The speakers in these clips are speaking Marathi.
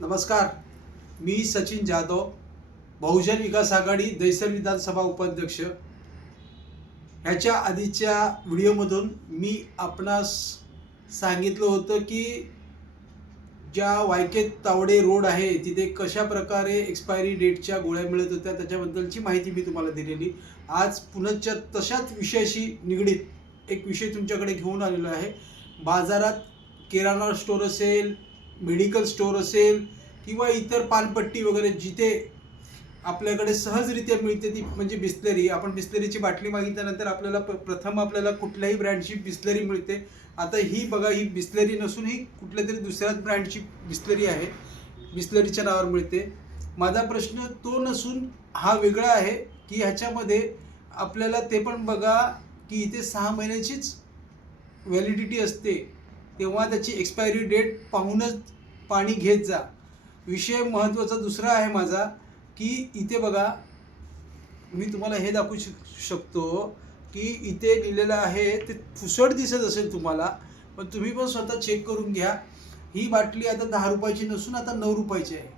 नमस्कार. मी सचिन जाधव, बहुजन विकास आघाडी दैसर विधानसभा उपाध्यक्ष. ह्याच्या आधीच्या व्हिडिओमधून मी आपणास सांगितलं होतं की ज्या वायके तावडे रोड आहे तिथे कशा प्रकारे एक्सपायरी डेटच्या गोळ्या मिळत होत्या त्याच्याबद्दलची माहिती मी तुम्हाला दिलेली. आज पुनश्च तशाच विषयाशी निगडीत एक विषय तुमच्याकडे घेऊन आलेलो आहे. बाजारात किराणा स्टोअर असेल, मेडिकल स्टोअर असेल किंवा इतर पानपट्टी वगैरे जिथे आपल्याकडे सहजरित्या मिळते ती म्हणजे बिस्लरी. आपण बिस्लरीची बाटली मागितल्यानंतर आपल्याला प्रथम आपल्याला कुठल्याही ब्रँडची बिस्लरी मिळते. आता ही बघा, ही बिस्लरी नसून ही कुठल्या तरी दुसऱ्याच ब्रँडची बिस्लरी आहे, बिस्लरीच्या नावावर मिळते. माझा प्रश्न तो नसून हा वेगळा आहे की ह्याच्यामध्ये आपल्याला ते पण बघा की इथे 6 महिन्याचीच व्हॅलिडिटी असते, तेव्हा त्याची एक्सपायरी डेट पाहूनच पाणी घेत जा. विषय महत्त्वाचा दुसरा आहे माझा की इथे बघा, मी तुम्हाला हे दाखवू शकतो की इथे लिहिलेलं आहे, ते फुसट दिसत असेल तुम्हाला, पण तुम्ही पण स्वतः चेक करून घ्या. ही बाटली आता 10 रुपयाची नसून आता 9 रुपयाची आहे.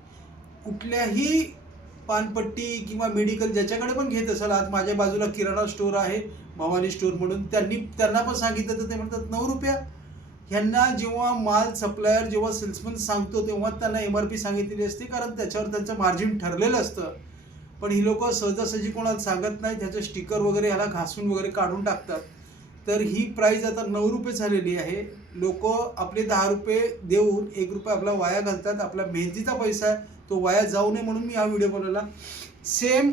कुठल्याही पानपट्टी किंवा मेडिकल ज्याच्याकडे पण घेत असाल, आज माझ्या बाजूला किराणा स्टोअर आहे भवानी स्टोअर म्हणून, त्यांना पण सांगितलं तर ते म्हणतात 9 रुपया. ह्यांना जेव्हा माल सप्लायर जेव्हा सेल्समन सांगतो तेव्हा त्यांना MRP सांगितलेली असते, कारण त्याच्यावर त्यांचं मार्जिन ठरलेलं असतं. पण ही लोक सहजासहजी कोणाला सांगत नाही, त्याचं स्टिकर वगैरे ह्याला घासून वगैरे काढून टाकतात. तर ही प्राईस आता 9 रुपये झालेली आहे. लोक आपले 10 रुपये देऊन 1 रुपया आपला वाया घालतात. आपला मेहनतीचा पैसा आहे तो वाया जाऊ नये म्हणून मी हा व्हिडिओ बनवला. सेम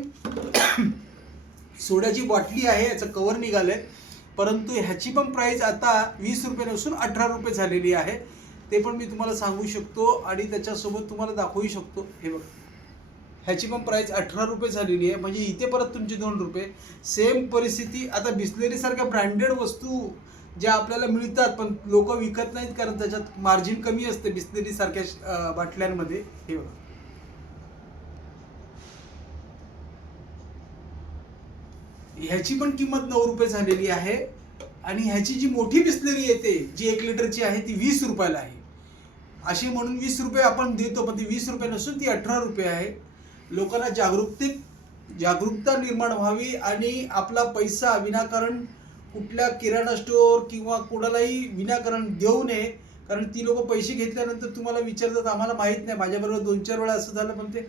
सोड्याची बाटली आहे, याचं कवर निघालंय, परंतु ह्याची पण प्राईस आता 20 रुपये नसून 18 रुपये झालेली आहे. ते पण मी तुम्हाला सांगू शकतो आणि त्याच्यासोबत तुम्हाला दाखवू शकतो. हे बघा, ह्याची पण प्राईस 18 रुपये झालेली आहे. म्हणजे इथे परत तुमचे 2 रुपये. सेम परिस्थिती आता बिस्लरीसारख्या ब्रँडेड वस्तू ज्या आपल्याला मिळतात पण लोक विकत नाहीत, कारण त्याच्यात मार्जिन कमी असते बिस्लरीसारख्या बाटल्यांमध्ये. हे बघा, ह्याची पण किंमत 9 रुपये झालेली आहे. आणि ह्याची जी मोठी बिस्लरी येते जी 1 लिटरची आहे ती 20 रुपयाला आहे. असे म्हणून 20 रुपये आपण देतो, पण ती 20 रुपये नसून ती 18 रुपये आहे. लोकांना जागरूकता निर्माण व्हावी आणि आपला पैसा विनाकारण कुठल्या किराणा स्टोअर किंवा कोणालाही विनाकारण देऊ नये. कारण ती लोक पैसे घेतल्यानंतर तुम्हाला विचारतात, आम्हाला माहीत नाही. माझ्याबरोबर 2-4 वेळा असं झालं, पण ते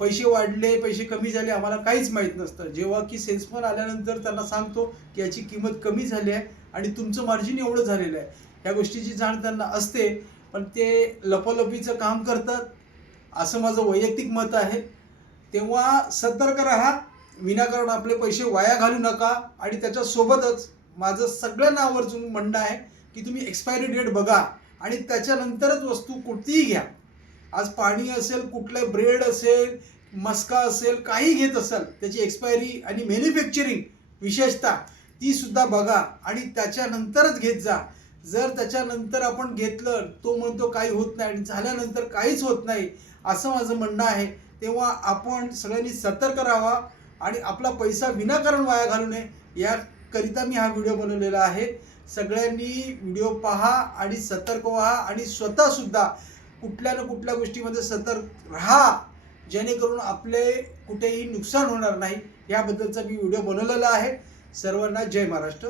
पैसे वाढले, पैसे कमी झाले, आम्हाला काहीच माहीत नसतं. जेव्हा की सेल्समन आल्यानंतर त्यांना सांगतो की याची किंमत कमी झाली आहे आणि तुमचं मार्जिन एवढं झालेलं आहे, ह्या गोष्टीची जाण त्यांना असते, पण ते लपलपीचं काम करतात, असं माझं वैयक्तिक मत आहे. तेव्हा सतर्क राहा, विनाकारण आपले पैसे वाया घालू नका. आणि त्याच्यासोबतच माझं सगळ्यांना आवर्जून म्हणणं आहे की तुम्ही एक्सपायरी डेट बघा आणि त्याच्यानंतरच वस्तू कुठलीही घ्या. आज पाणी असेल, कुठलं ब्रेड असेल, मस्का असेल, काही घेत असाल त्याची एक्सपायरी आणि मॅन्युफॅक्चरिंग विशेषतः ती सुद्धा बघा आणि त्याच्यानंतरच घेत जा. जर त्याच्यानंतर आपण घेतलं, तो म्हणतो काही होत नाही आणि झाल्यानंतर काहीच होत नाही, असं माझं म्हणणं आहे. तेव्हा आपण सगळ्यांनी सतर्क राहावा आणि आपला पैसा विनाकारण वाया घालू नये, याकरिता मी हा व्हिडिओ बनवलेला आहे. सगळ्यांनी व्हिडिओ पहा आणि सतर्क व्हा आणि स्वतःसुद्धा कुठल्या ना कुठल्या गोष्टीमध्ये सतर्क राहा, जेणेकरून आपले कुठेही नुकसान होणार नाही. याबद्दलचा मी व्हिडिओ बनवलेला आहे. सर्वांना जय महाराष्ट्र.